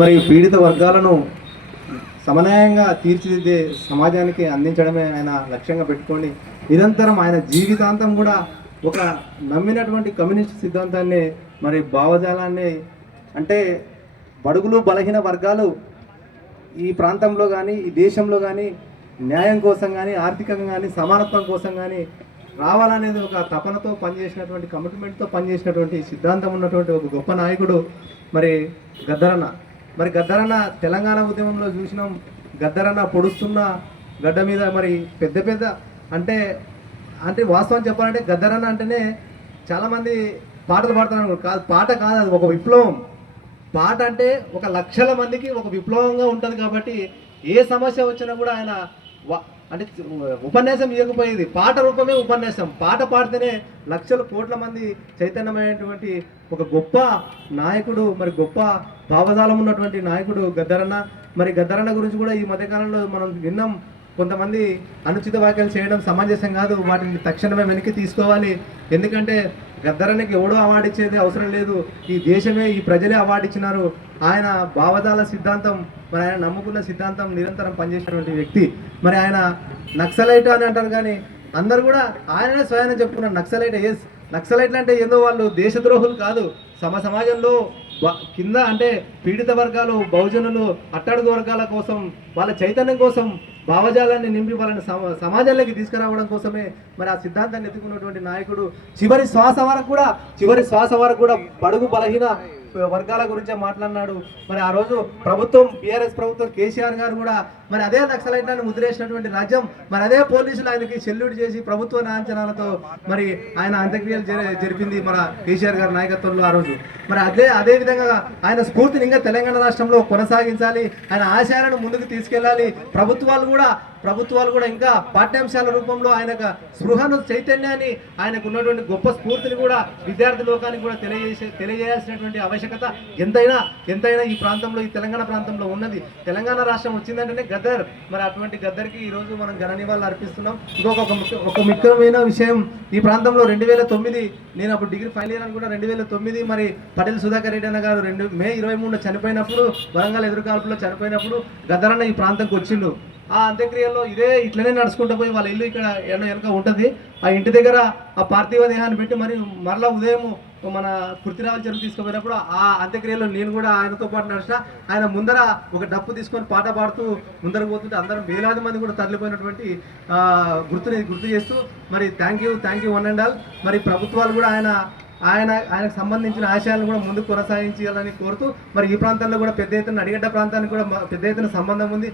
మరి పీడిత వర్గాలను సమన్వయంగా తీర్చిదిద్దే సమాజానికి అందించడమే ఆయన లక్ష్యంగా పెట్టుకొని నిరంతరం ఆయన జీవితాంతం కూడా ఒక నమ్మినటువంటి కమ్యూనిస్ట్ సిద్ధాంతాన్ని మరి భావజాలాన్ని అంటే బడుగులు బలహీన వర్గాలు ఈ ప్రాంతంలో కానీ ఈ దేశంలో కానీ న్యాయం కోసం కానీ ఆర్థికంగా కానీ సమానత్వం కోసం కానీ రావాలనేది ఒక తపనతో పనిచేసినటువంటి కమిట్మెంట్తో పనిచేసినటువంటి సిద్ధాంతం ఉన్నటువంటి ఒక గొప్ప నాయకుడు మరి గద్దరన్న. మరి గద్దరన్న తెలంగాణ ఉద్యమంలో చూసినాం. గద్దరన్న పొడుస్తున్న గడ్డ మీద మరి పెద్ద పెద్ద అంటే అంటే వాస్తవం చెప్పాలంటే గద్దరన్న అంటేనే చాలామంది పాటలు పాడుతున్నారు. కాదు, పాట కాదు, అది ఒక విప్లవం. పాట అంటే ఒక లక్షల మందికి ఒక విప్లవంగా ఉంటుంది. కాబట్టి ఏ సమస్య వచ్చినా కూడా ఆయన అంటే ఉపన్యాసం ఇవ్వకపోయేది, పాట రూపమే ఉపన్యాసం. పాట పాడితేనే లక్షల కోట్ల మంది చైతన్యమైనటువంటి ఒక గొప్ప నాయకుడు, మరి గొప్ప భావజాలం ఉన్నటువంటి నాయకుడు గద్దరన్న. మరి గద్దరన్న గురించి కూడా ఈ మధ్యకాలంలో మనం విన్నాం. కొంతమంది అనుచిత వ్యాఖ్యలు చేయడం సమంజసం కాదు, వాటిని తక్షణమే వెనక్కి తీసుకోవాలి. ఎందుకంటే గద్దరన్నకి ఎవడో అవార్డు ఇచ్చేది అవసరం లేదు, ఈ దేశమే ఈ ప్రజలే అవార్డు ఇచ్చినారు. ఆయన భావజాల సిద్ధాంతం, మరి ఆయన నమ్ముకున్న సిద్ధాంతం నిరంతరం పనిచేసినటువంటి వ్యక్తి. మరి ఆయన నక్సలైట్ అని అంటారు, కానీ అందరు కూడా ఆయననే స్వయాన్ని చెప్పుకున్నారు నక్సలైట్. నక్సలైట్లు అంటే ఏందో వాళ్ళు దేశద్రోహులు కాదు, సమాజంలో కింద అంటే పీడిత వర్గాలు, బహుజనులు, అట్టడుగు వర్గాల కోసం, వాళ్ళ చైతన్యం కోసం భావజాలాన్ని నింపి వాళ్ళని సమాజంలోకి తీసుకురావడం కోసమే మరి ఆ సిద్ధాంతాన్ని ఎత్తుకున్నటువంటి నాయకుడు. చివరి శ్వాస వరకు కూడా బడుగు బలహీన వర్గాల గురించే మాట్లాడినాడు. మరి ఆ రోజు ప్రభుత్వం, బీఆర్ఎస్ ప్రభుత్వం, కేసీఆర్ గారు కూడా మరి అదే నక్సలైట్లను ముద్రేసినటువంటి రాజ్యం, మరి అదే పోలీసులు ఆయనకి సెల్యూట్ చేసి ప్రభుత్వ లాంఛనాలతో మరి ఆయన అంత్యక్రియలు జరిపింది మన కేసీఆర్ గారి నాయకత్వంలో ఆ రోజు. మరి అదే విధంగా ఆయన స్ఫూర్తిని ఇంకా తెలంగాణ రాష్ట్రంలో కొనసాగించాలి, ఆయన ఆశయాలను ముందుకు తీసుకెళ్ళాలి. ప్రభుత్వాలు కూడా ఇంకా పాఠ్యాంశాల రూపంలో ఆయనకు స్పృహను, చైతన్యాన్ని, ఆయనకు ఉన్నటువంటి గొప్ప స్ఫూర్తిని కూడా విద్యార్థి లోకానికి కూడా తెలియజేయాల్సినటువంటి ఆవశ్యకత ఎంతైనా ఈ ప్రాంతంలో, ఈ తెలంగాణ ప్రాంతంలో ఉన్నది. తెలంగాణ రాష్ట్రం వచ్చిందంటేనే గద్దర్. మరి అటువంటి గద్దర్కి ఈరోజు మనం ఘన నివాళులు అర్పిస్తున్నాం. ఇంకొక ముఖ్యమైన విషయం, ఈ ప్రాంతంలో 2009 నేను అప్పుడు డిగ్రీ ఫైనల్ ఇయర్ అని కూడా 2009 మరి పటేల్ సుధాకర్ రెడ్డి అన్న గారు మే 23 చనిపోయినప్పుడు, వరంగల్ ఎదురుకాల్పులో చనిపోయినప్పుడు గద్దరన్న ఈ ప్రాంతంకి వచ్చిండు. ఆ అంత్యక్రియల్లో ఇట్లనే నడుచుకుంటూ పోయి వాళ్ళ ఇల్లు ఇక్కడ వెనక ఉంటుంది. ఆ ఇంటి దగ్గర ఆ పార్థివ దేహాన్ని పెట్టి మరలా ఉదయం మన పృథ్వీరాజ్ చెరువు తీసుకుపోయినప్పుడు ఆ అంత్యక్రియలో నేను కూడా ఆయనతో పాటు నడిచిన. ఆయన ముందర ఒక డప్పు తీసుకొని పాట పాడుతూ ముందర పోతుంటే అందరం వేలాది మంది కూడా తరలిపోయినటువంటి గుర్తు చేస్తూ మరి thank you one and all. మరి ప్రభుత్వాలు కూడా ఆయనకు సంబంధించిన ఆశయాలను కూడా ముందుకు కొనసాగించాలని కోరుతూ మరి ఈ ప్రాంతంలో కూడా పెద్ద ఎత్తున అడిగడ్డ ప్రాంతానికి కూడా పెద్ద ఎత్తున సంబంధం ఉంది.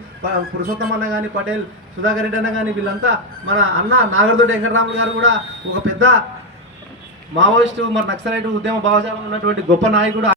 పురుషోత్తమ అన్న కానీ, పటేల్ సుధాకర్ రెడ్డి అన్న కానీ, వీళ్ళంతా మన అన్న నాగరతోటి వెంకటరాములు గారు కూడా ఒక పెద్ద మావోయిస్టు, మరి నక్సలైట్ ఉద్యమ భావజాలం ఉన్నటువంటి గొప్ప నాయకుడు.